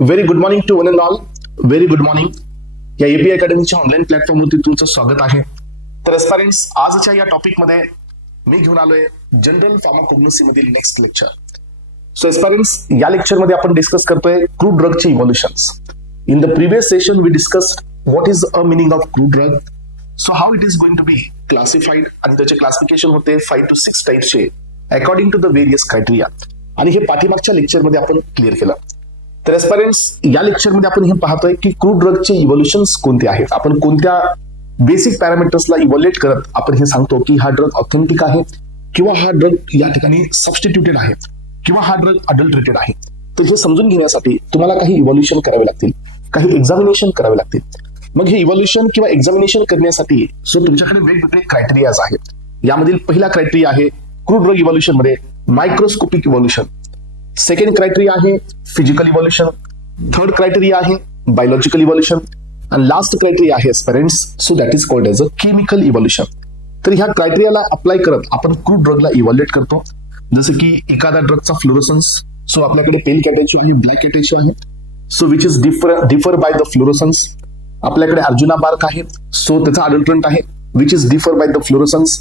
Very good morning to one and all. Very good morning. या AP अकॅडमीच्या online प्लॅटफॉर्मवरती तुमचं स्वागत आहे. तर एस्पायरंट्स, आजच्या या टॉपिकमध्ये मी घेऊन आलोय जनरल फार्माकोग्नोसी मधील नेक्स्ट लेक्चर. सो एस्पायरंट्स, या लेक्चरमध्ये आपण डिस्कस करतोय क्रूड ड्रगचे evolutions. In the previous session we discussed what is a meaning of crude drug, so how it is going to be classified, आणि त्याचे क्लासिफिकेशन होते 5 to 6 टाइप्सचे according to the various criteria, आणि हे पाठीमागच्या लेक्चरमध्ये आपण क्लिअर केलं. तर एस्पायरंट्स, या लेक्चरमध्ये आपण हे पाहतोय की क्रूड ड्रगचे इव्होल्युशन्स कोणते आहेत. आपण कोणत्या बेसिक पॅरामीटर्सला इव्हॅल्युएट करत आपण हे सांगतो की हा ड्रग ऑथेंटिक आहे, किंवा हा ड्रग या ठिकाणी सबस्टिट्यूटेड आहे, किंवा हा ड्रग अडल्टरेटेड आहे. तर हे समजून घेण्यासाठी तुम्हाला काही इव्हॅल्युएशन करावे लागतील, काही एक्झामिनेशन करावे लागतील. मग हे इव्हॅल्युएशन किंवा एक्झामिनेशन करण्यासाठी तुमच्याकडे वेगवेगळे क्रायटेरियाज आहेत. यामधील पहिला क्रायटेरिया आहे क्रूड ड्रग इव्हॅल्युएशन मध्ये मायक्रोस्कोपिक इव्हॅल्युएशन. सेकंड क्रायटेरिया आहे फिजिकल इव्हॅल्युएशन. थर्ड क्रायटेरिया आहे बायोलॉजिकल इव्हॅल्युएशन. आणि लास्ट क्रायटेरिया आहे parents, so that is called as a chemical evaluation. तर ह्या क्रायटेरियाला अप्लाय करत आपण क्रूड ड्रगला इव्हॅल्युएट करतो. जसं की एखाद्या ड्रगचा फ्लोरोसन्स, सो आपल्याकडे पेल कॅटेशियो आहे, ब्लॅक कॅटेशियो आहे, so which is differ by the fluorescence. आपल्याकडे अर्जुना बार्क आहे, सो त्याचा अडल्ट्रंट आहे, which is differ by the fluorescence.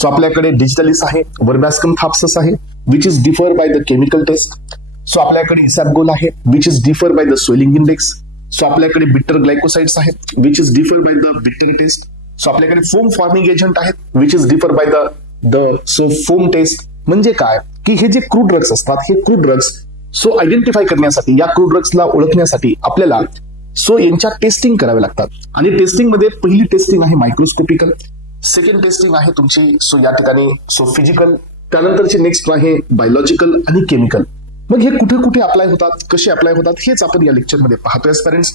So आपल्याकडे डिजिटलिस आहे, वर्बॅस्कम थाप्सस आहे, which is differ by the chemical test. So आपल्याकडे इसॅपगोल आहे, which is differ by the swelling index. So आपल्याकडे बिटर ग्लायकोसाइड्स आहेत, which is differ by the bitter test. So आपल्याकडे foam forming agent आहेत, which is differ by the foam test. म्हणजे काय की हे जे क्रूड ड्रग्स असतात, हे क्रूड ड्रग्स सो आयडेंटिफाय करण्यासाठी, या क्रूड ड्रग्सला ओळखण्यासाठी आपल्याला सो यांच्या टेस्टिंग कराव्या लागतात. आणि टेस्टिंग मध्ये पहिली टेस्टिंग आहे मायक्रोस्कोपिकल, सेकंड टेस्टिंग आहे तुमची सो या ठिकाणी सो फिजिकल, त्यानंतरची नेक्स्ट आहे बायोलॉजिकल आणि केमिकल. मग हे कुठे कुठे अप्लाय होतात, कसे अप्लाय होतात, हेच आपण या लेक्चरमध्ये पाहतोय पेरेंट्स.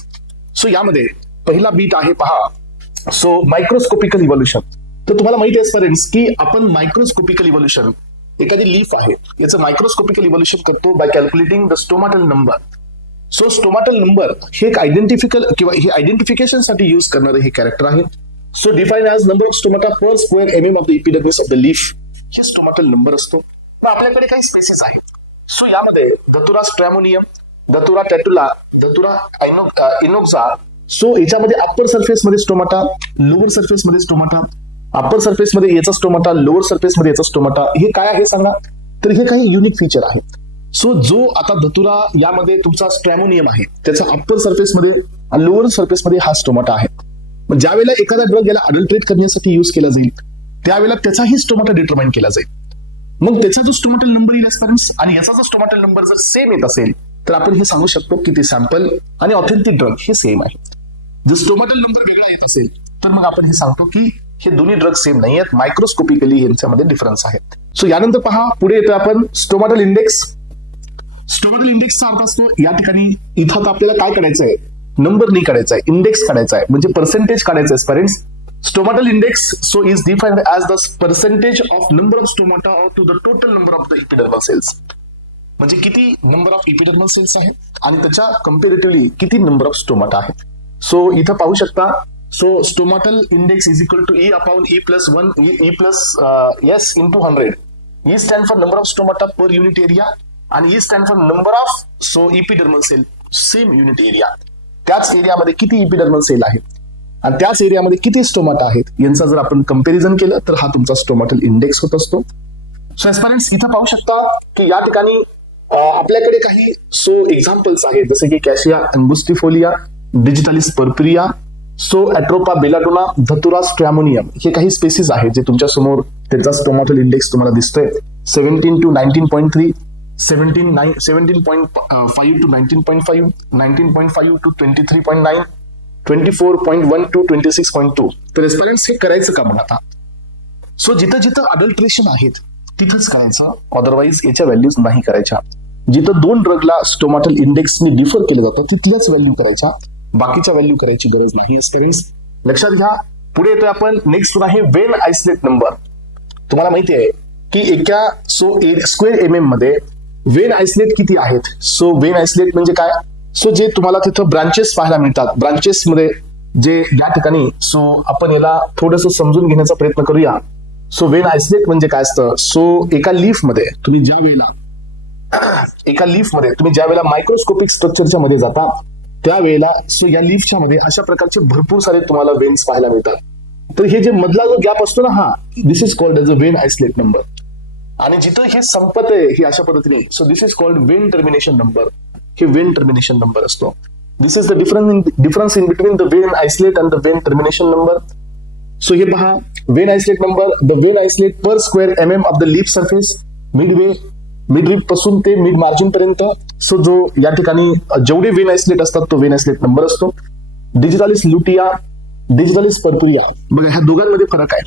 सो यामध्ये पहिला बीट आहे पहा, सो मायक्रोस्कोपिकल इव्हॅल्युएशन. तर तुम्हाला माहिती आहे पेरेंट्स की आपण मायक्रोस्कोपिकल इव्हॅल्युएशन, एखादी लीफ आहे याचं मायक्रोस्कोपिकल इव्हॅल्युएशन करतो by calculating the stomatal number. So stomatal number हे एक आयडेंटिफिकेशन साठी युज करणारे हे कॅरेक्टर आहे. So define as number of stomata per square mm of the epidermis of the leaf, हे स्टोमॅटल नंबर असतो. मग आपल्याकडे काही स्पेसिस आहेत. सो यामध्ये datura stramonium, datura tatula, datura inoxa. So याच्यामध्ये अप्पर सरफेस मध्ये स्टोमाटा, लोअर सरफेस मध्ये स्टोमाटा, अप्पर सरफेस मध्ये याचा स्टोमाटा, लोअर सरफेस मध्ये याचा स्टोमाटा. हे काय आहे सांगा. तर हे काही युनिक फीचर आहे. सो जो आता दतुरा यामध्ये तुमचा स्ट्रॅमोनियम आहे, त्याचा अप्पर सरफेस मध्ये आणि लोअर सरफेस मध्ये हा स्टोमाटा आहे. मग ज्या वेळेला एखादा ड्रग याला अडल्ट्रेट करण्यासाठी युज केला जाईल, त्यावेळेला त्याचाही स्टोमाटा डिटरमाइन केला जाईल. मग त्याचा जो स्टोमॅटल नंबर येईल पेरेंट्स, आणि याचा जो स्टोमॅटल नंबर जर सेम येत असेल, तर आपण हे सांगू शकतो की ते सॅम्पल आणि ऑथेंटिक ड्रग हे सेम आहे. जर स्टोमॅटल नंबर वेगळा येत असेल, तर मग आपण हे सांगतो की हे दोन्ही ड्रग सेम नाही आहेत, मायक्रोस्कोपिकली यांच्यामध्ये डिफरन्स आहेत. सो यानंतर पहा, पुढे येतो आपण स्टोमॅटल इंडेक्स. स्टोमॅटल इंडेक्सचा अर्थ असतो, या ठिकाणी इथं आता आपल्याला काय करायचं आहे, नंबर नाही काढायचा आहे, इंडेक्स काढायचा आहे, म्हणजे पर्सेंटेज काढायचं आहे parents. Stomatal index so is defined as the percentage of number of stomata to the total number of the epidermal cells. म्हणजे किती नंबर ऑफ इपिडर्मल सेल्स आहेत आणि त्याच्या कंपॅरेटिव्हली किती नंबर ऑफ स्टोमाटा आहेत. सो इथं पाहू शकता, so stomatal index is equal to E upon E+1 E+ S into 100. E stand for number of stomata per unit area आणि E stand for number of so epidermal cell same unit area. त्याच एरियामध्ये किती epidermal sale आहेत आणि त्याच एरियामध्ये किती stomata आहेत, यांचा जर आपण कंपॅरिझन केलं तर हा तुमचा स्टोमॅटल इंडेक्स होत असतो. सो पेरेंट्स, इथं पाहू शकता की या ठिकाणी आपल्याकडे काही सो एक्झाम्पल्स आहेत, जसे की कॅशिया अंगुस्टिफोलिया, डिजिटलिस पर्पिरिया, सो ॲट्रोपा बेलाडोना, धतुरा स्ट्रॅमोनियम. हे काही स्पेसिस आहेत जे तुमच्या समोर त्यांचा स्टोमॅटल इंडेक्स तुम्हाला दिसतोय. 17 to 19.3, 17.5 to 19.5, 19.5 to 23.9, 24.1 to 26.2. तर रेस्पॉन्स हे करायचं का मग आता. सो जिथं जिथं अडल्ट्रेशन आहेत तिथंच करायचं, अदरवाईज याच्या व्हॅल्यूज नाही करायच्या. जिथं दोन ड्रगला स्टोमॅटल इंडेक्सने डिफर केलं जातं तिथल्याच व्हॅल्यू करायच्या, बाकीच्या व्हॅल्यू करायची गरज नाही. लक्षात घ्या. पुढे येतोय आपण, नेक्स्ट आहे वेन आयसोलेट नंबर. तुम्हाला माहिती आहे की एका सो स्क्वेअर एमएम मध्ये वेन आयसोलेट किती आहेत. सो वेन आयसोलेट म्हणजे काय, सो जे तुम्हाला तिथं ब्रांचेस पाहायला मिळतात, ब्रांचेस मध्ये जे या ठिकाणी सो आपण याला थोडंसं समजून घेण्याचा प्रयत्न करूया. सो वेन आयसोलेट म्हणजे काय असतं. सो एका लीफ मध्ये तुम्ही ज्या वेळेला एका लीफमध्ये तुम्ही ज्या वेळेला मायक्रोस्कोपिक स्ट्रक्चरच्या मध्ये जाता त्यावेळेला सो या लीफच्या मध्ये अशा प्रकारचे भरपूर सारे तुम्हाला वेन्स पाहायला मिळतात. तर हे जे मधला जो गॅप असतो ना, हा this is called as a vein isolate number. आणि जिथं हे संपत आहे हे अशा पद्धतीने, so this is called vein termination number. हे वेन टर्मिनेशन नंबर असतो. This is the difference in between the vein isolate and the vein termination number. So हे पहा, vein isolate number, the vein isolate per square mm of the leaf surface, mid rib पासून ते mid margin पर्यंत. So जो या ठिकाणी जेवढे Wien isolate असतात तो वेन आयसोलेट नंबर असतो. डिजिटालिस लुटिया, डिजिटालिस पर्पुरिया, बघा ह्या दोघांमध्ये फरक आहे.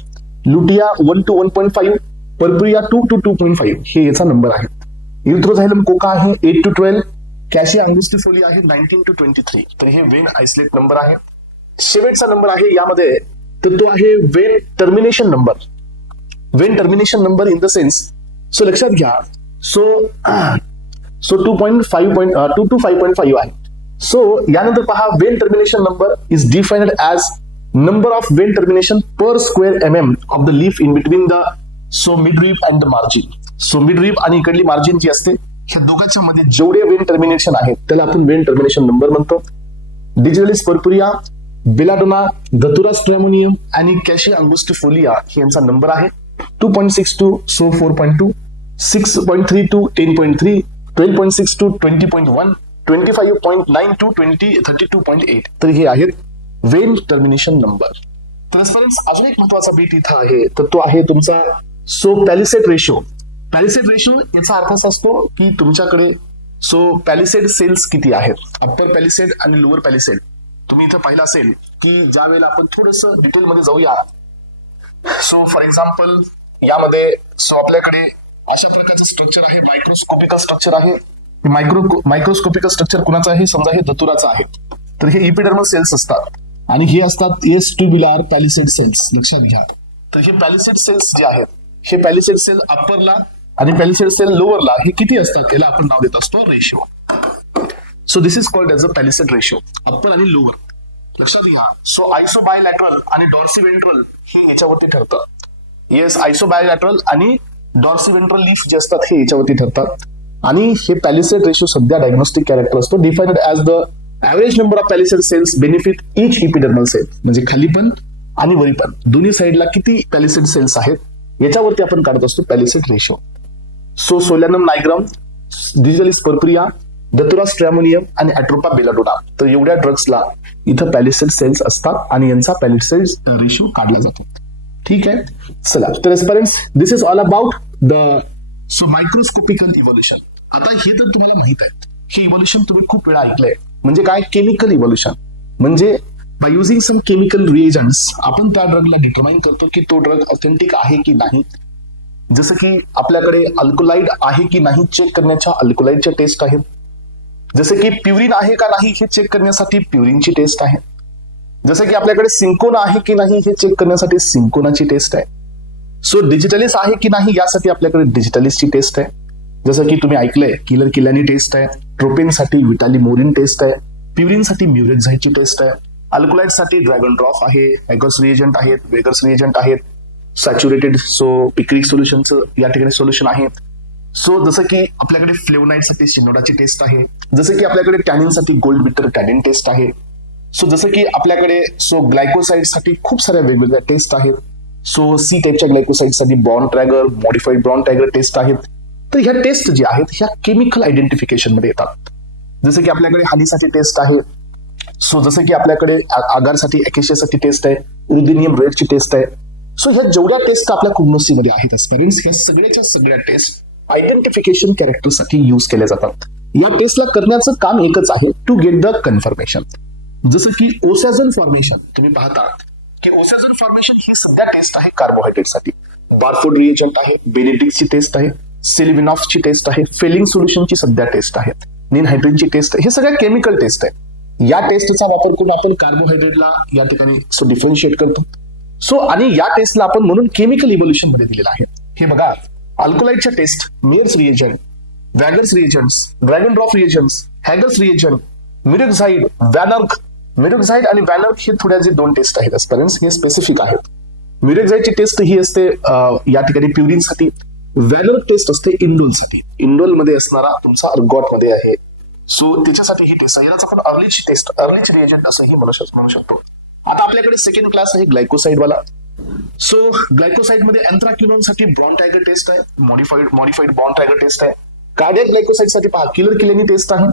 लुटिया 1 to 1.5, पर्पुरिया 2 to 2.5 हे याचा नंबर आहे. इरिथ्रोझाइलम कोका आहे 8 to 12, कॅशिया अंगुस्टिफोलिया आहे 19 to 23. तर हे वेन आयसोलेट नंबर आहे. शेवटचा नंबर आहे यामध्ये, तर तो आहे Wien termination number. Wien termination number in the sense, so लक्षात घ्या, सो 2 to 5.5 आहे. सो यानंतर पहा, vein termination number is defined as number of vein termination per square mm of the leaf in between the mid rib and the margin. So mid rib आणि इकडली margin जी असते, ह्या दोघांच्या मध्ये जेवढे वेन टर्मिनेशन आहेत त्याला आपण वेन टर्मिनेशन नंबर म्हणतो. डिजिटलिस पर्पुरिया, बेलाडोना, धतुरा स्ट्रॅमोनियम आणि कॅशिया अंगुस्टिफोलिया हे यांचा नंबर आहे 2.62, सो 4.2, 6.3 to 10.3, 12.6 to 20.1, 25.9 to 32.8. तर हे आहेत वेन टर्मिनेशन नंबर. तर स्टुडंट्स, अजून एक महत्वाचा बीट इथं आहे, तर तो आहे तुमचा पॅलिसेड रेशो. पॅलिसेड रेशो याचा अर्थ असा असतो की तुमच्याकडे पॅलिसेड सेल्स किती आहेत, अप्पर पॅलिसेड आणि लोअर पॅलिसेड. तुम्ही इथं पाहिलं असेल की ज्या वेळेला आपण थोडस डिटेलमध्ये जाऊया, सो फॉर एक्झाम्पल यामध्ये आपल्याकडे अशा प्रकारचं स्ट्रक्चर आहे, मायक्रोस्कोपिकल स्ट्रक्चर आहे. मायक्रोस्कोपिकल स्ट्रक्चर कुणाचं आहे, समजा हे धतुराचं आहे. तर हे इपिडर्मल सेल्स असतात आणि हे असतात एस ट्युब्युलर पॅलिसेड सेल्स. लक्षात घ्या, तर हे पॅलिसेड सेल्स जे आहेत, हे पॅलिसेड सेल अप्परला आणि पॅलिसेड सेल लोअरला हे किती असतात, याला आपण नाव देत असतो ratio. So this is called as a palisade ratio, upper आणि लोअर. लक्षात घ्या, सो आयसोबायलॅटरल आणि डॉर्सिव्हेंट्रल हे याच्यावरती ठरतं. येस, आयसोबायलॅटरल आणि डॉर्सिव्हेंट्रल लीफ जे असतात हे याच्यावरती ठरतात. आणि हे पॅलिसेड रेशो सध्या डायग्नोस्टिक कॅरेक्टर असतो, defined as the average number of palisade cells benefit each epidermal cell. म्हणजे खाली पण आणि वरी पण दोन्ही साईडला किती पॅलिसेड सेल्स आहेत याच्यावरती आपण काढत असतो पॅलिसेड रेशो. सो सोलॅनम नायग्रम, डिजिटलिस पर्पुरिया, धतुरा स्ट्रॅमोनियम आणि ॲट्रोपा बेलाडोना, तर एवढ्या ड्रग्सला इथं पॅलिसेड सेल्स असतात आणि यांचा पॅलिसेड रेशो काढला जातो. ठीक आहे, चला. तर aspirants, this is all about the microscopical evolution. आता हे तर तुम्हाला माहित आहे, हे इव्होल्युशन तुम्ही खूप वेळा ऐकलंय. म्हणजे काय, केमिकल इव्होल्युशन. म्हणजे by using some chemical reagents आपण त्या ड्रगला डिटरमाइन करतो की तो ड्रग ऑथेंटिक आहे की नाही. जसं की आपल्याकडे अल्कोलाइड आहे की नाही चेक करण्याच्या अल्कोलाइडच्या टेस्ट आहेत. जसं की प्युरिन आहे का नाही हे चेक करण्यासाठी प्युरिनची टेस्ट आहे. जसं की आपल्याकडे सिंकोना आहे की नाही हे चेक करण्यासाठी सिंकोनाची टेस्ट आहे. सो डिजिटलिस आहे की नाही यासाठी आपल्याकडे डिजिटलिसची टेस्ट आहे. जसं की तुम्ही ऐकलंय किलर किल्यानी टेस्ट आहे, ट्रोपेनसाठी विटालिमोरिन टेस्ट आहे, प्युरिनसाठी म्युरेक्झाइडची टेस्ट आहे, अल्कोलाइड साठी ड्रॅगन ड्रॉप आहे, एगर्स रिएजंट आहेत, वेगर्स रिएजंट आहेत, सॅच्युरेटेड पिक्रिक सोल्युशनचं या ठिकाणी सोल्युशन आहे. सो जसं की आपल्याकडे फ्लेवनाइडसाठी सिनोडाची टेस्ट आहे. जसं की आपल्याकडे टॅनिनसाठी गोल्ड बिटर टॅनिन टेस्ट आहे. सो जसं की आपल्याकडे ग्लायकोसाइडसाठी खूप साऱ्या वेगवेगळ्या टेस्ट आहेत. सो सी टाईपच्या ग्लायकोसाइडसाठी Borntrager, modified Borntrager test आहेत. तर ह्या टेस्ट ज्या आहेत ह्या केमिकल आयडेंटिफिकेशन मध्ये येतात. जसं की आपल्याकडे हनीसाठी टेस्ट आहे. सो जसं की आपल्याकडे आगारसाठी अकेशियासाठी टेस्ट आहे, रुदिनियम रेडची टेस्ट आहे. सो ह्या जेवढ्या टेस्ट आपल्या कुग्नोसीमध्ये आहेत एस्पिरंट्स, ह्या सगळ्याच्या सगळ्या टेस्ट आयडेंटिफिकेशन कॅरेक्टरसाठी यूज केल्या जातात. या टेस्टला करण्याचं काम एकच आहे, टू गेट द कन्फर्मेशन. जसं की ओसॅझन फॉर्मेशन तुम्ही पाहता की ओसॅझन फॉर्मेशन ही सध्या टेस्ट आहे कार्बोहायड्रेटसाठी. बारफोड रिएजंट आहे, बेनेडिक्टची टेस्ट आहे, सेलिविनॉफची टेस्ट आहे, फेलिंग सोल्युशनची सध्या टेस्ट आहे, निनहायड्रिनची टेस्ट आहे. हे सगळ्या केमिकल टेस्ट आहे. या टेस्टचा वापर करून आपण कार्बोहायड्रेटला या ठिकाणी डिफरन्शिएट करतो. सो आणि या टेस्टला आपण म्हणून केमिकल इव्होल्युशन मध्ये दिलेला आहे. हे बघा, अल्कोलाइडच्या test, Mayer's reagent, Wagner's reagents, Dragendorff reagents, Hager's reagent, murexide, वॅनर्क. मिरॅक्झाइड आणि वॅनर्क हे थोड्या जे दोन टेस्ट आहेत एस्पिरंट्स, हे स्पेसिफिक आहेत. मिरॅक्झाइडची टेस्ट ही असते या ठिकाणी प्युरिनसाठी, व्हॅलर टेस्ट असते इंडोलसाठी. इंडोलमध्ये असणारा तुमचा अर्गॉट मध्ये आहे. सो त्याच्यासाठी ही टेस्ट आहे. यालाच आपण अर्लीची टेस्ट, अर्लीच रिएजंट असंही म्हणू शकतो. आता आपल्याकडे सेकंड क्लास आहे ग्लायकोसाइड वाला. सो ग्लायकोसाइड मध्ये अँथ्राक्विनोन साठी ब्रॉन टायगर टेस्ट आहे, मॉडिफाईड ब्रॉन टायगर टेस्ट आहे. कार्डियक ग्लायकोसाइड साठी पहा किलर किलेनी टेस्ट आहे,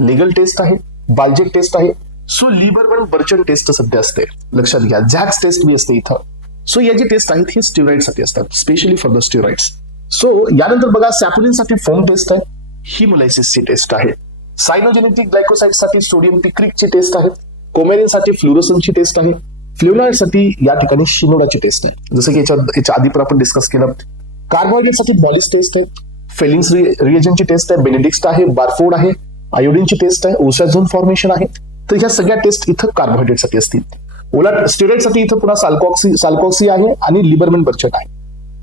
लीगल टेस्ट आहे, बाल्जेक टेस्ट आहे. सो लिबरमन बर्चन टेस्ट सध्या असते, लक्षात घ्या. झॅक्स टेस्ट बी असते इथं. सो या जी टेस्ट आहेत हे स्टेरॉइड साठी असतात, specially for the steroids. So यानंतर बघा सॅपोलिन साठी फोम टेस्ट आहे, हिमोलायसिसची टेस्ट आहे. सायनोजेनेटिक ग्लायकोसाइड साठी सोडियम पिक्रिकची टेस्ट आहे, कोमेरिन साठी फ्लोरोसनची टेस्ट आहे, फ्लेवनॉइड साठी या ठिकाणी शिनोडाची टेस्ट आहे, जसं की याच्या आधी पण आपण डिस्कस केलं. कार्बोहायड्रेट साठी बॉलिस टेस्ट आहे, फेलिंग्स रिएजंटची टेस्ट आहे, बेनेडिक्स्ट आहे, बारफोर्ड आहे, आयोडीनची टेस्ट आहे, ओसाझोन फॉर्मेशन आहे. तर ह्या सगळ्या टेस्ट इथं कार्बोहायड्रेट साठी असतील. ओला स्टेरॉइड साठी इथं पुन्हा साल्कॉक्सी आहे आणि लिबरमन बर्चन आहे.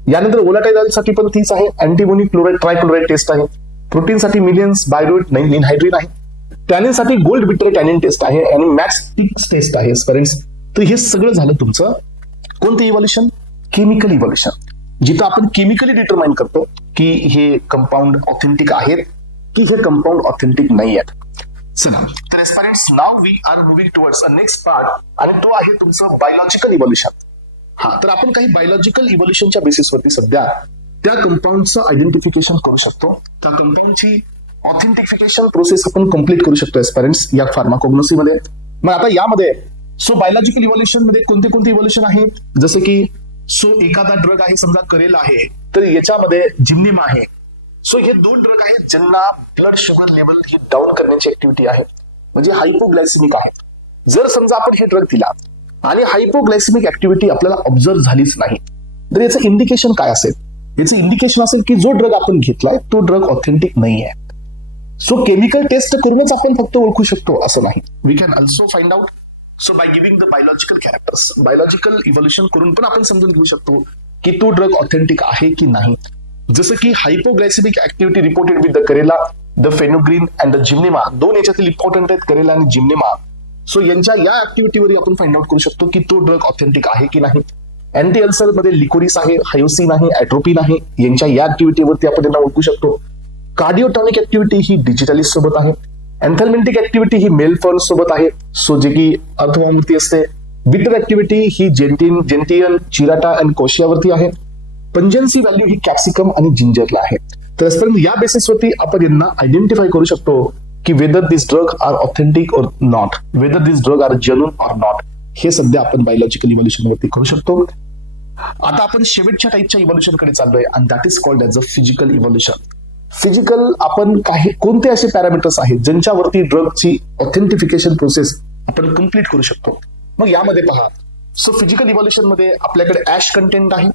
यानंतर ओलाटाइल साठी पण तीच आहे, अँटीमोनी क्लोराइड ट्रायक्लोराइड टेस्ट आहे. प्रोटीन साठी मिलियन्स बायोडोट लिनहायड्रीन आहे. टॅनिन साठी गोल्ड बिट्रे टॅनिन टेस्ट आहे आणि मॅक्स टिक्स टेस्ट आहे फ्रेंड्स. तर हे सगळं झालं तुमचं कोणतं इव्हॉल्युशन? केमिकल इव्हॉल्युशन, जिथं आपण केमिकली डिटरमाइन करतो की हे कंपाऊंड ऑथेंटिक आहेत की हे कंपाऊंड ऑथेंटिक नाही आहेत. चला तर aspirants, now we are moving towards a next part आणि तो आहे तुमचं बायोलॉजिकल इव्हॉल्युशन. हा, तर आपण काही बायोलॉजिकल इव्हॉल्युशनच्या बेसिसवरती सध्या त्या कंपाऊंडचं आयडेंटिफिकेशन करू शकतो. त्या कंपाऊंडची ऑथेंटिफिकेशन प्रोसेस आपण कम्प्लीट करू शकतो एस्पायरंट्स या फार्माकोग्नोसीमध्ये. मग आता यामध्ये सो बायोलॉजिकल इव्हॉल्युशन मध्ये कोणते कोणते इव्हॉल्युशन आहे, जसे की सो एखादा ड्रग आहे समजा करेल आहे, तर याच्यामध्ये जिम्निमा आहे. सो हे दोन ड्रग आहेत ज्यांना ब्लड शुगर लेवल ही डाऊन करण्याची ऍक्टिव्हिटी आहे, म्हणजे हायपोग्लायसिमिक आहे. जर समजा आपण हे ड्रग दिला आणि हायपोग्लायसिमिक ऍक्टिव्हिटी आपल्याला ऑब्झर्व झालीच नाही, तर याचं इंडिकेशन काय असेल? याचं इंडिकेशन असेल की जो ड्रग आपण घेतलाय तो ड्रग ऑथेंटिक नाही आहे. सो केमिकल टेस्ट करूनच आपण फक्त ओळखू शकतो असं नाही. We can also find out so by giving the biological characters. Biological evolution करून पण आपण समजून घेऊ शकतो की तो ड्रग ऑथेंटिक आहे की नाही. जसं की हायपोग्लायसिमिक ऍक्टिव्हिटी रिपोर्टेड विथ द करेला, द फेनोग्रीन अँड द जिम्निमा. दोन याच्यातील इम्पॉर्टंट आहेत करेला आणि जिम्निमा. सो यांच्या या ऍक्टिव्हिटीवर आपण फाइंड आउट करू शकतो की तो ड्रग ऑथेंटिक आहे की नाही. अँटी अल्सर मध्ये लिकोरिस आहे, हायोसिन आहे, ॲट्रोपिन आहे. यांच्या या ऍक्टिव्हिटीवरती आपण त्यांना ओळखू शकतो. कार्डिओटॉनिक ऍक्टिव्हिटी ही डिजिटलिस्ट सोबत आहे. एन्थॅल्मेंटिक ऍक्टिव्हिटी ही मेलफर्न सोबत आहे, सो जे की अर्थवामूर्ती असते. बिटर ऍक्टिव्हिटी ही जेंटियन, चिराटा अँड कोशियावरती आहे. पंजन्सी व्हॅल्यू ही कॅप्सिकम आणि जिंजरला आहे. तर या बेसिसवरती आपण यांना आयडेंटिफाय करू शकतो की whether this drug are authentic or not, whether this drug are genuine or not. हे सध्या आपण बायोलॉजिकल इव्हॉल्युशन वरती करू शकतो. आता आपण शेवटच्या टाईपच्या इव्हॉल्युशन कडे चाललोय आणि that is called as a physical evolution. Physical आपण काही कोणते असे पॅरामीटर्स आहेत ज्यांच्यावरती ड्रगची ऑथेंटिफिकेशन प्रोसेस आपण कम्प्लीट करू शकतो. मग यामध्ये पहा, सो फिजिकल इव्हॉल्युशन मध्ये आपल्याकडे ऍश कंटेंट आहे,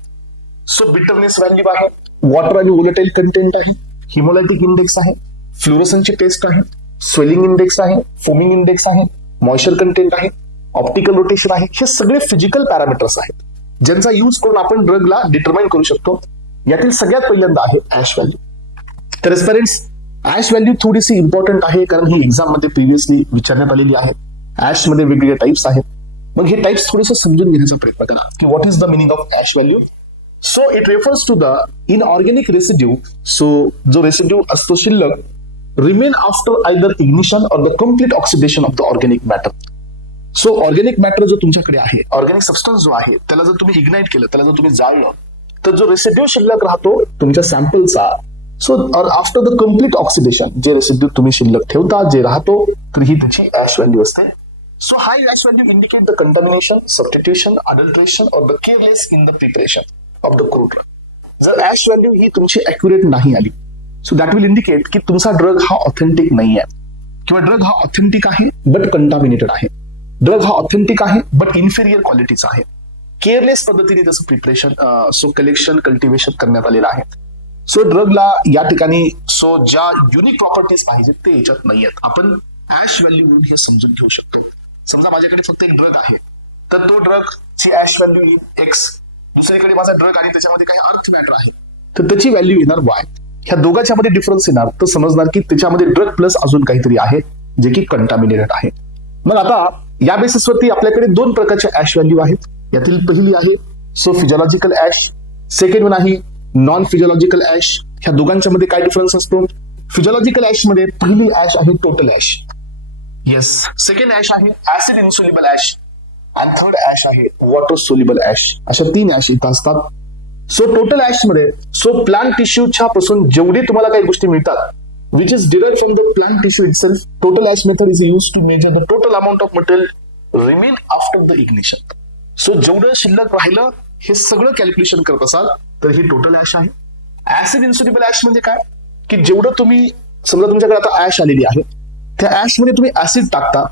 सो बिटरनेस व्हॅल्यू आहे, वॉटर आणि वोलेटाईल कंटेंट आहे, हिमोलायटिक इंडेक्स आहे, फ्लोरोसनची टेस्ट आहे, स्वेलिंग इंडेक्स आहे, फोमिंग इंडेक्स आहे, मॉइश्चर कंटेंट आहे, ऑप्टिकल रोटेशन आहे. हे सगळे फिजिकल पॅरामीटर्स आहेत ज्यांचा यूज करून आपण ड्रगला डिटरमाइन करू शकतो. यातील सगळ्यात पहिल्यांदा आहे ऍश व्हॅल्यू. तर पेरेंट्स, ऍश व्हॅल्यू थोडीशी इम्पॉर्टंट आहे कारण ही एक्झाम मध्ये प्रिव्हियसली विचारण्यात आलेली आहे. ऍश मध्ये वेगवेगळे टाइप्स आहेत. मग हे टाइप्स थोडेसे समजून घेण्याचा प्रयत्न करा की what is the meaning of ash value. So it refers to the inorganic residue. So जो रेसिड्यू असतो शिल्लक remain after either ignition or the complete oxidation of the organic matter. So organic matter जो तुमच्याकडे आहे, organic substance जो आहे, त्याला जर तुम्ही इग्नाइट केलं, त्याला जर तुम्ही जाळलं, तर जो रेसिड्यू शिल्लक राहतो तुमच्या सॅम्पलचा, so after the complete oxidation जे रेसिड्यू तुम्ही शिल्लक ठेवता, जे राहतो, तर ही त्याची ऍश व्हॅल्यू असते. So high ash value indicate the contamination, substitution, adulteration or the careless in the preparation of the crude. जर ऍश व्हॅल्यू ही तुमची अॅक्युरेट नाही आली, सो दॅट विल इंडिकेट की तुमचा ड्रग हा ऑथेंटिक नाही आहे, किंवा ड्रग हा ऑथेंटिक आहे बट कंटामिनेटेड आहे, ड्रग हा ऑथेंटिक आहे बट इन्फेरियर क्वालिटीचा आहे, केअरलेस पद्धतीने त्याचं प्रिपरेशन, सो कलेक्शन, कल्टिवेशन करण्यात आलेलं आहे. सो ड्रगला या ठिकाणी सो ज्या युनिक प्रॉपर्टीज पाहिजेत ते याच्यात नाही आहेत. आपण ऍश व्हॅल्यू म्हणून हे समजून घेऊ शकतो. समजा माझ्याकडे फक्त एक ड्रग आहे, तर तो ड्रग ची ऍश व्हॅल्यू येईल एक्स, दुसरीकडे माझा ड्रग आणि त्याच्यामध्ये काही अर्थ मॅटर आहे, तर त्याची व्हॅल्यू येणार वाय. ह्या दोघांच्या मध्ये डिफरन्स येणार, तर समजणार की त्याच्यामध्ये ड्रग प्लस अजून काहीतरी आहे जे की कंटामिनेटेड आहे. मग आता या बेसिसवरती आपल्याकडे दोन प्रकारचे ऍश व्हॅल्यू आहेत. यातील पहिली आहे so physiological ash, second one आहे नॉन फिजिओलॉजिकल ऍश, ह्या दोघांच्या मध्ये काय डिफरन्स असतो? फिजिओलॉजिकल ऍश मध्ये पहिली ऍश आहे total ash, yes. Second ash आहे ऍसिड इन्सोल्युबल ऍश, आणि थर्ड ऍश आहे वॉटर सोल्युबल ऍश. अशा 3 ऍश इथं असतात. सो टोटल ऍश मध्ये प्लांट टिश्यूच्या पासून जेवढे तुम्हाला काही गोष्टी मिळतात, which is derived from the plant tissue itself, total ash method is used to measure the total amount of material remain after the ignition. So जेवढं शिल्लक राहिलं हे सगळं कॅल्क्युलेशन करत असाल तर ही टोटल ऍश आहे. ऍसिड इन्सोल्युबल ऍश म्हणजे काय, की जेवढं तुम्ही समजा तुमच्याकडे आता ऍश आलेली आहे, त्या ऍश मध्ये तुम्ही ऍसिड टाकता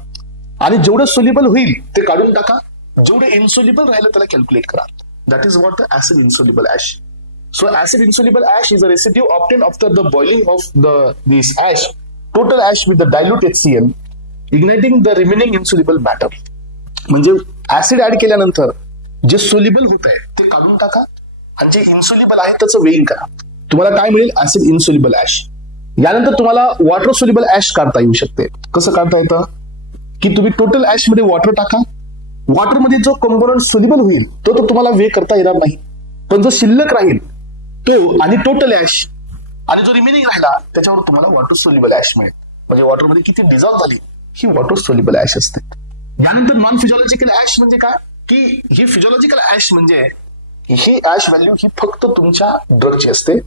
आणि जेवढं सोल्युबल होईल ते काढून टाका, जेवढं इन्सोल्युबल राहिलं त्याला कॅल्क्युलेट करा. That is what the acid insoluble ash. So acid insoluble ash is a residue obtained after the boiling of this ash, total ash with the dilute HCl, igniting the remaining insoluble matter. म्हणजे acid add केल्यानंतर जे soluble होत आहे ते काढून टाका आणि जे इन्सोल्युबल आहे त्याचं वेइंग करा. तुम्हाला काय मिळेल? Acid insoluble ash. यानंतर तुम्हाला वॉटर सोल्युबल ऍश काढता येऊ शकते. कसं काढता येतं? की तुम्ही टोटल ऍश मध्ये वॉटर टाका, वॉटर मध्ये जो कंपोनंट सोल्युबल होईल तो तुम्हाला वे करता येणार नाही, पण जो शिल्लक राहील तो आणि टोटल ऍश आणि जो रिमेनिंग राहिला त्याच्यावर तुम्हाला वॉटर सोल्युबल ऍश मिळेल. म्हणजे वॉटर मध्ये किती डिझॉल्व झाली ही वॉटर सोल्युबल ऍश असते. यानंतर नॉन फिजिओलॉजिकल ऍश म्हणजे काय, की ही फिजिओलॉजिकल ऍश म्हणजे ही ऍश व्हॅल्यू ही फक्त तुमच्या ड्रगची असते.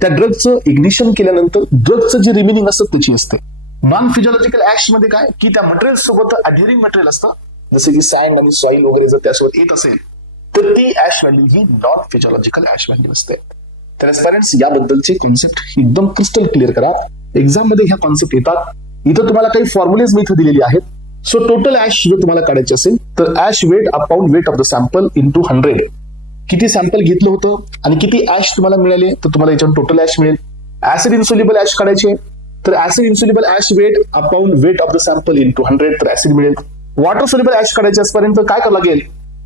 त्या ड्रगचं इग्निशन केल्यानंतर ड्रगचं जे रिमेनिंग असतं त्याची असते. नॉन फिजिओलॉजिकल ऍश मध्ये काय, की त्या मटेरियल सोबत अडहेरिंग मटेरियल असतं, जसं की सँड आणि सॉइल वगैरे जर त्यासोबत येत असेल तर ती ऍश व्हॅल्यू ही नॉन फिजिओलॉजिकल ऍश व्हॅल्यू असते. तर पेरेंट्स याबद्दलचे कॉन्सेप्ट एकदम क्रिस्टल क्लिअर करा. एक्झाम मध्ये ह्या कॉन्सेप्ट येतात. इथं तुम्हाला काही फॉर्म्युलेज मी इथं दिलेली आहेत. सो टोटल ऍश जर तुम्हाला काढायची असेल तर ash weight upon weight of the sample into 100. किती सॅम्पल घेतलं होतं आणि किती ऍश तुम्हाला मिळाले तर तुम्हाला याच्यावर टोटल ऍश मिळेल. ऍसिड इन्सोल्युबल ऍश काढायचे तर acid insoluble ash weight upon weight of the sample into 100 तर ऍसिड मिळेल. वॉटर सोल्युबल ऍश काढायचे असपर्यंत काय करावं लागेल,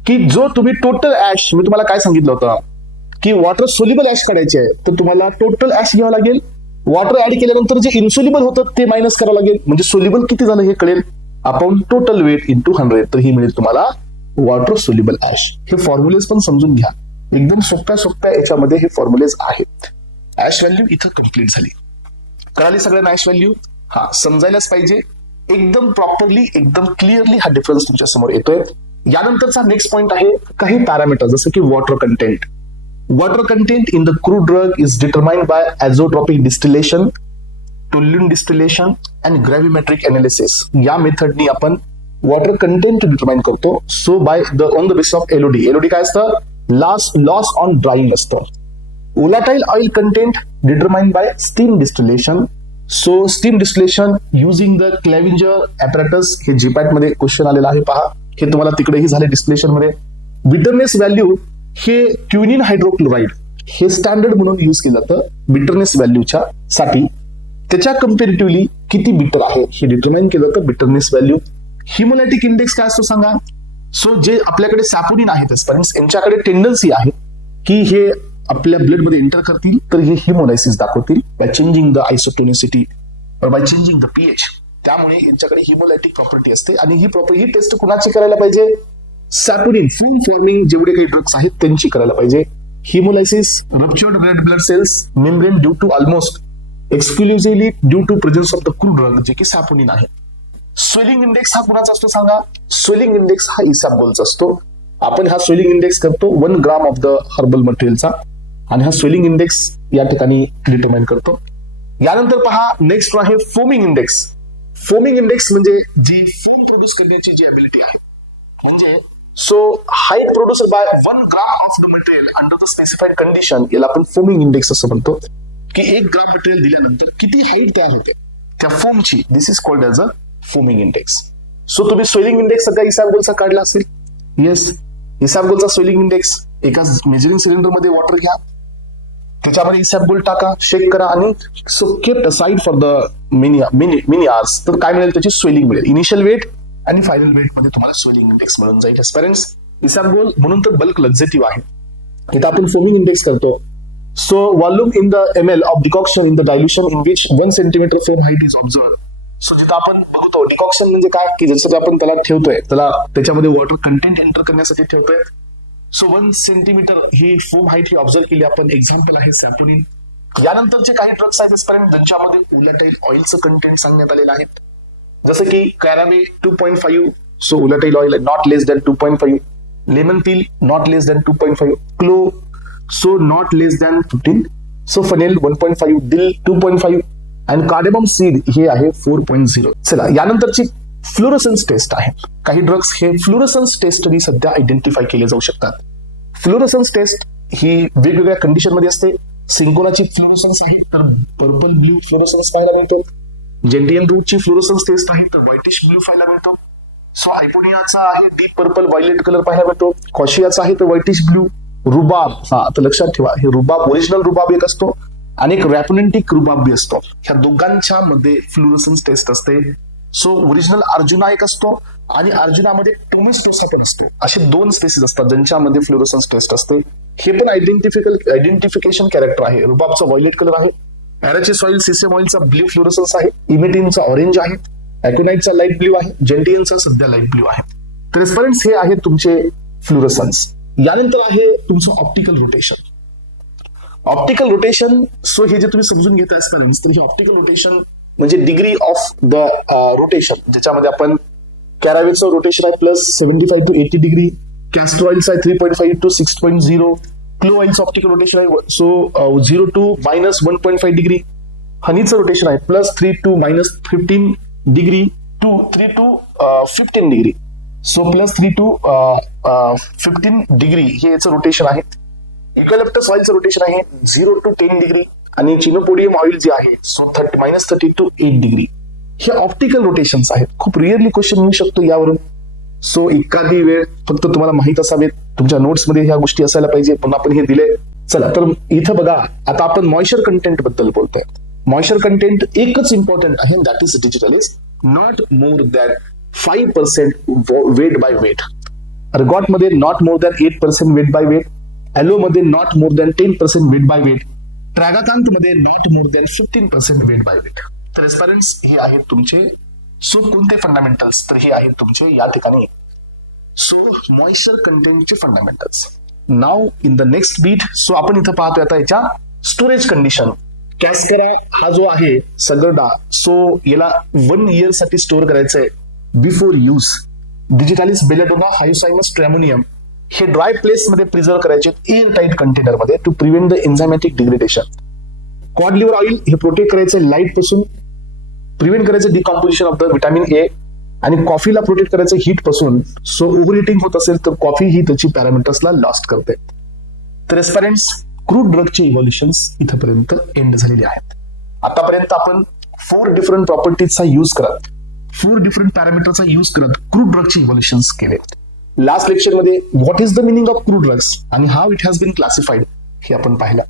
की जो तुम्ही टोटल ऍश, मी तुम्हाला काय सांगितलं होतं की वॉटर सोल्युबल ऍश काढायचे आहे तर तुम्हाला टोटल ऍश घ्यावं लागेल. वॉटर ऍड केल्यानंतर जे इन्सोल्युबल होतं ते मायनस करावं लागेल, म्हणजे सोल्युबल किती झालं हे कळेल. अपॉन टोटल वेट इंटू 100 तर ही मिळेल तुम्हाला वॉटर सोल्युबल ऍश. हे फॉर्म्युलेज पण समजून घ्या, एकदम सोप्या याच्यामध्ये हे फॉर्म्युलेज आहेत. ऍश व्हॅल्यू इथं कम्प्लीट झाली. कळाली सगळ्यांना ऍश व्हॅल्यू? हा, समजायलाच पाहिजे. एकदम प्रॉपरली एकदम क्लिअरली हा डिफरन्स तुमच्या समोर येतोय. यानंतरचा नेक्स्ट पॉइंट आहे काही पॅरामीटर, जसं की water content. Water content in the crude drug is determined by azeotropic distillation, toluene distillation and gravimetric analysis. या मेथडनी आपण वॉटर कंटेंट डिटरमाइन करतो. So by on the basis of LOD. LOD काय असतं? लॉस ऑन ड्राईंग असतं. Volatile oil content determined by steam distillation. So steam distillation using the Clevenger apparatus. हे GPAT मध्ये question आलेला आहे पहा. हे तुम्हाला तिकडेही झाले डिस्टिलेशन मध्ये. बिटरनेस व्हॅल्यू हे क्विनिन हायड्रोक्लोराइड हे स्टँडर्ड म्हणून यूज केलं जातं बिटरनेस व्हॅल्यूच्या साठी. त्याच्या कम्पॅरेटिव्हली किती बिटर आहे हे डिटरमाइन केलं जातं बिटरनेस व्हॅल्यू. हिमोलायटिक इंडेक्स काय असतो सांगा? सो जे आपल्याकडे सॅपोनिन आहेत यांच्याकडे टेंडन्सी आहे की हे आपल्या ब्लड मध्ये एंटर करतील तर हे हिमोलायसिस दाखवतील by changing the isotonicity by changing the pH. त्यामुळे यांच्याकडे हिमोलायटिक प्रॉपर्टी असते आणि ही टेस्ट कुणाची करायला पाहिजे? सॅपोनिन फोम फॉर्मिंग जेवढे काही ड्रग्स आहेत त्यांची करायला पाहिजे. Haemolysis, ruptured red blood cells membrane due to almost exclusively due to presence of the crude drug जे की सॅपोनिन आहे. स्वेलिंग इंडेक्स हा कुणाचा असतो सांगा? स्वेलिंग इंडेक्स हा इसाबगोलचा असतो. आपण हा स्वेलिंग इंडेक्स करतो 1 ग्राम ऑफ द हर्बल मटेरियलचा आणि हा स्वेलिंग इंडेक्स या ठिकाणी डिटरमाइन करतो. यानंतर पहा नेक्स्ट आहे फोमिंग इंडेक्स. फोमिंग इंडेक्स म्हणजे जी फोम प्रोड्यूस करण्याची जी ॲबिलिटी आहे, म्हणजे so height producer by 1 gram of the material under the specified condition, याला आपण फोमिंग इंडेक्स असं म्हणतो. की 1 ग्राम मटेरियल दिल्यानंतर किती हाईट तयार होते त्या फोमची, this is called as a foaming index. So तुम्ही स्वेलिंग इंडेक्स सध्या इसाबगोलचा काढला असेल. येस, इसाबगोलचा स्वेलिंग इंडेक्स एका मेजरिंग सिलेंडर मध्ये वॉटर घ्या, त्याच्यामध्ये इसाबगोल टाका, शेक करा आणि so kept aside for the mini hours तर काय मिळेल? त्याची स्वेलिंग मिळेल. इनिशियल वेट आणि फायनल वेट मध्ये तुम्हाला स्वेलिंग इंडेक्स मिळून जाईल. पेरेंट्स, इसाबगोल म्हणून तर बल्क लक्झेटिव्ह आहे. इथं आपण फोमिंग इंडेक्स करतो. So volume in the ml of decoction in the dilution in which 1 centimetre foam height is observe. So जिथं आपण बघतो डिकॉक्शन म्हणजे काय, की जसं आपण त्याला ठेवतोय, त्याला त्याच्यामध्ये वॉटर कंटेंट एंटर करण्यासाठी ठेवतोय सो 1 सेंटीमीटर ही फोम हाईट ही ऑब्झर्व केली आपण. एक्झाम्पल आहे सॅपोनिन. यानंतरचे काही ड्रग्स आहेत एस्पिरंट ज्यांच्यामध्ये उलटाईल ऑइलचं कंटेंट सांगण्यात आलेलं आहे. जसं की caraway 2.5, so volatile oil not less than 2.5, lemon peel not less than 2.5, clove so not less than 15, so fennel 1.5, dill 2.5 आणि कार्डेमम सीड हे आहे 4.0. चला यानंतरची फ्लोरोसन्स टेस्ट आहे. काही ड्रग्स हे फ्लोरोसन्स टेस्टनी सध्या आयडेंटिफाय केले जाऊ शकतात. फ्लोरोसन्स टेस्ट ही वेगवेगळ्या कंडिशन मध्ये असते. सिंकोनाची फ्लोरोसन्स आहे तर पर्पल ब्ल्यू फ्लोरोसन्स पाहायला मिळतो. जेंटियन रूटची फ्लोरोसन्स टेस्ट आहे तर व्हाईटिश ब्ल्यू पाहायला मिळतो. सो आयपोनियाचा आहे डीप पर्पल व्हायलेट कलर पाहायला मिळतो. कॉशियाचा आहे तर व्हाईटिश ब्ल्यू. रुबाब, हा आता लक्षात ठेवा, हे रुबाब ओरिजिनल रुबाब एक असतो आणि एक रॅपोनेंटिक रुबाब बी असतो. ह्या दोघांच्या मध्ये फ्लोरोसन्स टेस्ट असते. सो ओरिजिनल अर्जुना एक असतो आणि अर्जुनामध्ये टोमेस्टोसा पण असतो. असे 2 स्पेसिस असतात ज्यांच्यामध्ये फ्लोरोसन्स टेस्ट असते. हे पण आयडेंटिफिकेशन कॅरेक्टर आहे. रुबाबचा व्हायलेट कलर आहे. पॅराचे सॉइल सिसेम ऑइलचा ब्ल्यू फ्लोरोसन्स आहे. इमेटिनचा ऑरेंज आहे. अॅकोनाइटचा लाईट ब्ल्यू आहे. जेंटियनचा सध्या लाईट ब्ल्यू आहे. तर एस्पिरंट्स हे आहेत तुमचे फ्लोरोसन्स. यानंतर आहे तुमचं optical rotation. Optical rotation, so हे जे तुम्ही समजून घेता एस्पिरंट्स, तर हे ऑप्टिकल रोटेशन म्हणजे डिग्री ऑफ द रोटेशन, ज्याच्यामध्ये आपण कॅरावेचं रोटेशन आहे प्लस 75 to 80 डिग्री, कॅस्टर ऑइलचा आहे 3.5 to 6.0, क्लो ऑइलचं ऑप्टिकल रोटेशन आहे सो 0 to -1.5 डिग्री, हनीचं रोटेशन आहे plus 3 to -15 degree to 3 to 15 degree, so plus 3 to 15 degree हे याचं रोटेशन आहे. इक्वॅलिप्टस ऑइलचं रोटेशन आहे 0 to 10 डिग्री आणि चिनोपोडियम ऑइल जे आहे सो -30 to 8 डिग्री. हे ऑप्टिकल रोटेशन्स आहेत. खूप रिअरली क्वेश्चन येऊ शकतो यावरून. सो एखादी वेळ फक्त तुम्हाला माहित असावेत, तुमच्या नोट्समध्ये ह्या गोष्टी असायला पाहिजे, पण आपण हे दिले. चला तर इथं बघा, आता आपण मॉइश्चर कंटेंट बद्दल बोलतोय. मॉइश्चर कंटेंट एकच इम्पॉर्टंट आहे, that is digital is not more than 5% weight by weight. Ergot मध्ये not more than 8% weight by weight. Aloe मध्ये not more than 10% weight by weight. Tragacanth मध्ये not more than 15% weight by weight. तर aspirants हे आहेत तुमचे. So कोणते fundamentals, तर हे आहेत तुमचे या ठिकाणी. सो मॉइश्चर कंटेंटचे fundamentals. Now in the next beat. So आपण इथं पाहतोय आता याच्या स्टोरेज कंडिशन. कॅस्करा हा जो आहे सगळा, सो याला 1 year साठी स्टोअर करायचंय before use. Digitalis belladonna hyoscyamus stramonium हे ड्राय प्लेस मध्ये प्रिझर्व करायचे एअर टाईट कंटेनर मध्ये to prevent the enzymatic degradation. Cod liver oil हे प्रोटेक्ट करायचं लाईट पासून, प्रिव्हेंट करायचं decomposition of the vitamin A, आणि कॉफीला प्रोटेक्ट करायचं हीट पासून. सो ओव्हर हिटिंग होत असेल तर कॉफी ही त्याची पॅरामीटर्सला लॉस्ट करते. तर एस्पिरंट्स क्रूड ड्रगचे इव्हॉल्युशन्स इथपर्यंत एंड झालेले आहेत. आतापर्यंत आपण 4 डिफरंट प्रॉपर्टीजचा यूज करत, 4 डिफरंट पॅरामीटरचा यूज करत क्रूड ड्रगचे इव्हॉल्युशन्स केले. लास्ट लेक्चरमध्ये what is the meaning of crude drugs आणि how it has been classified हे आपण पाहिलं.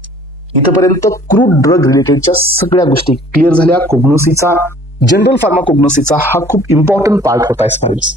इथपर्यंत क्रूड ड्रग रिलेटेडच्या सगळ्या गोष्टी क्लिअर झाल्या. कोग्नोसीचा, जनरल फार्माकोग्नोसीचा हा खूप इम्पॉर्टंट पार्ट होता एस्पिरंट्स.